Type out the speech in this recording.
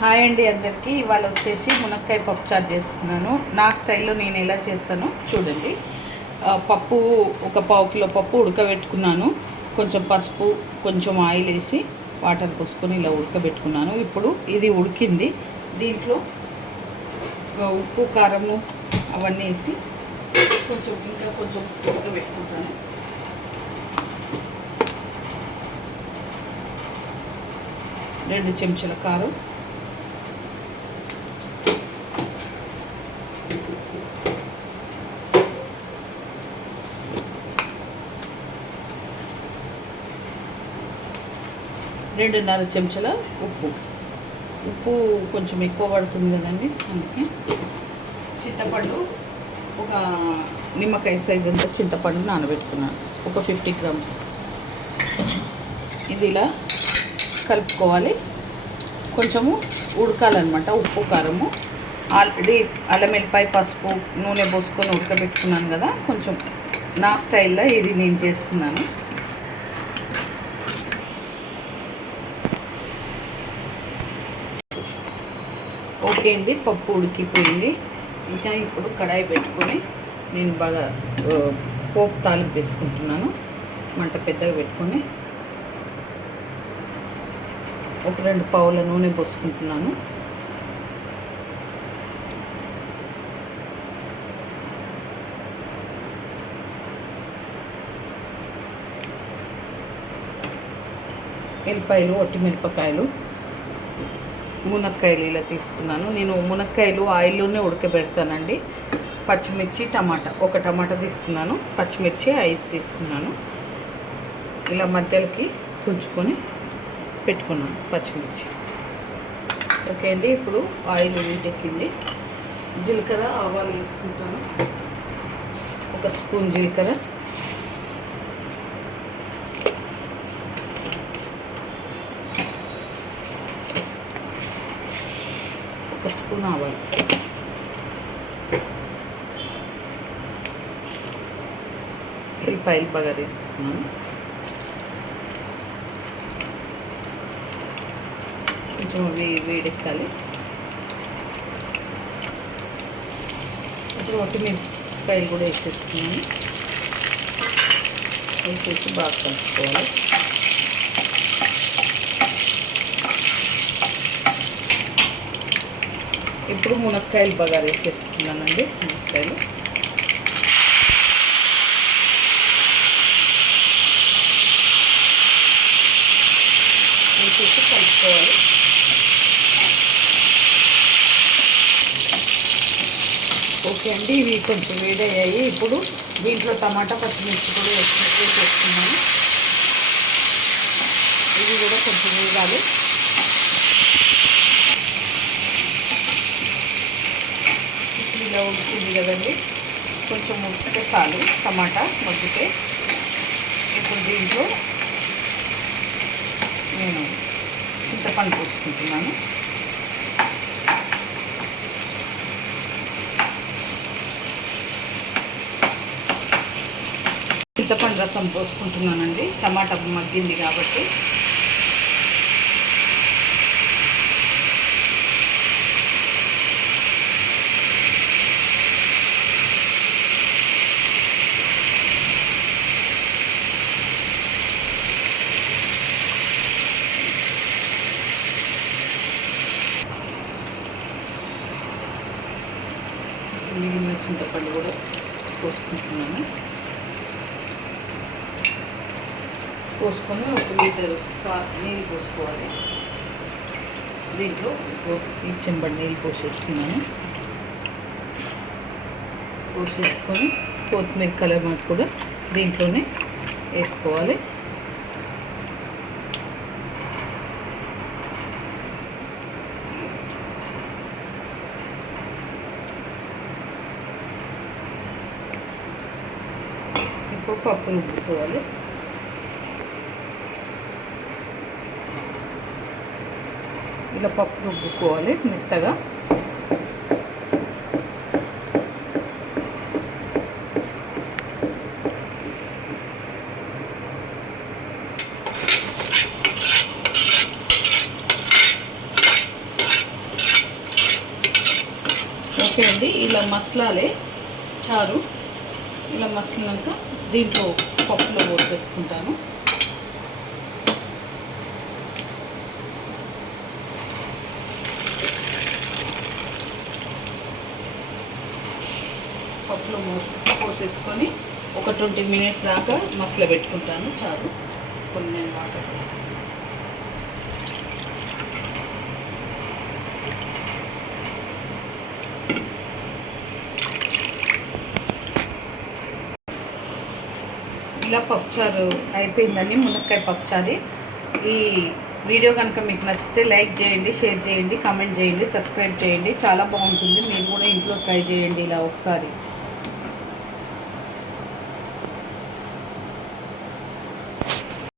Hi అండి అందరికీ. ఇవాళ వచ్చేసి మునక్కాయ పప్పుచారు చేస్తున్నాను. నా స్టైల్లో నేను ఎలా చేస్తానో చూడండి. పప్పు ఒక పావు కిలో పప్పు ఉడకబెట్టుకున్నాను. కొంచెం పసుపు, కొంచెం ఆయిల్ వేసి వాటర్ పోసుకొని ఇలా ఉడకబెట్టుకున్నాను. ఇప్పుడు ఇది ఉడికింది. దీంట్లో ఉప్పు, కారము అవన్నీ వేసి ఇంకా కొంచెం ఉడకబెట్టుకుంటాను. 2 చెంచాల కారం, రెండున్నర చెంచాల ఉప్పు కొంచెం ఎక్కువ పడుతుంది కదండి, అందుకే. చింతపండు ఒక నిమ్మకాయ సైజ్ అంతా చింతపండు నానబెట్టుకున్నాను, ఒక 50 గ్రామ్స్. ఇది ఇలా కలుపుకోవాలి. కొంచెము ఉడకాలన్నమాట. ఉప్పు, కారము, ఆల్రెడీ అల్లం వెల్లిపాయ, పసుపు, నూనె పోసుకొని ఉడకబెట్టుకున్నాను కదా. కొంచెం నా స్టైల్లో ఇది నేను చేస్తున్నాను. ఓకే అండి, పప్పు ఉడికిపోయింది. ఇంకా ఇప్పుడు కడాయి పెట్టుకొని నేను బాగా పోపు తాలింపు వేసుకుంటున్నాను. మంట పెద్దగా పెట్టుకొని ఒక 2 పావుల నూనె పోసుకుంటున్నాను. ఎల్లిపాయలు, ఒట్టిమిరపకాయలు, మునక్కాయలు ఇలా తీసుకున్నాను. నేను మునక్కాయలు ఆయిల్లోనే ఉడకబెడతానండి. పచ్చిమిర్చి, టమాటా, ఒక టమాటా తీసుకున్నాను. పచ్చిమిర్చి 5 తీసుకున్నాను. ఇలా మధ్యలోకి తుంచుకొని పెట్టుకున్నాను పచ్చిమిర్చి. ఓకే అండి, ఇప్పుడు ఆయిల్ వీటెక్కింది. జీలకర్ర, ఆవాలు వేసుకుంటాను. ఒక స్పూన్ జీలకర్ర, ఒక స్పూన్ ఆవాలు, ఎల్లిపాయలు బాగా వేస్తున్నాను. కొంచెం వేడెక్కాలి. ఇప్పుడు ఒట్టిమిరపకాయలు కూడా వేసేస్తున్నాను. వేసేసి బాగా కలుపుకోవాలి. ఇప్పుడు మునక్కాయలు బాగా వేసేస్తున్నానండి. మునక్కాయలు వేసేసి కలుపుకోవాలి. ఓకే అండి, ఇవి కొంచెం వేడయ్యాయి. ఇప్పుడు దీంట్లో టమాటా, పచ్చిమిర్చి కూడా వేసేస్తున్నాను. ఇవి కూడా కొంచెం వేగాలి. ఇలా ఉడుకుతుంది కదండి, కొంచెం ఉడికితే చాలు. టమాటా మగ్గితే ఇప్పుడు దీంట్లో నేను చింతపండు పోసుకుంటున్నాను. చింతపండు రసం పోసుకుంటున్నానండి. టమాటా మగ్గింది కాబట్టి. మిగిలిన చింతపండు కూడా పోసుకుంటున్నాను. పోసుకొని 1 లీటర్ నీళ్ళు పోసుకోవాలి. దీంట్లో ఈ చెంబడి నీళ్ళు పోసేస్తున్నాను. పోసేసుకొని కొత్తిమీర కలమాట కూడా దీంట్లోనే వేసుకోవాలి. ఇప్పుడు పప్పు రుబ్బుకోవాలి. ఇలా పప్పు రుబ్బుకోవాలి మెత్తగా. ఓకే అండి, ఇలా మసలాలే చారు. ఇలా మసలినాక దీంట్లో పప్పులో పోసేసుకుంటాను. పప్పులో పోసేసుకొని ఒక 20 మినిట్స్ దాకా మసల పెట్టుకుంటాను చారు. కొన్ని నేను వాటర్ పోసేసి ఇలా పప్పుచారు అయిపోయిందండి, మునక్కాయ పప్పుచారు. ఈ వీడియో కనుక మీకు నచ్చితే లైక్ చేయండి, షేర్ చేయండి, కామెంట్ చేయండి, సబ్స్క్రైబ్ చేయండి. చాలా బాగుంటుంది, మీరు కూడా ఇంట్లో ట్రై చేయండి ఇలా ఒకసారి.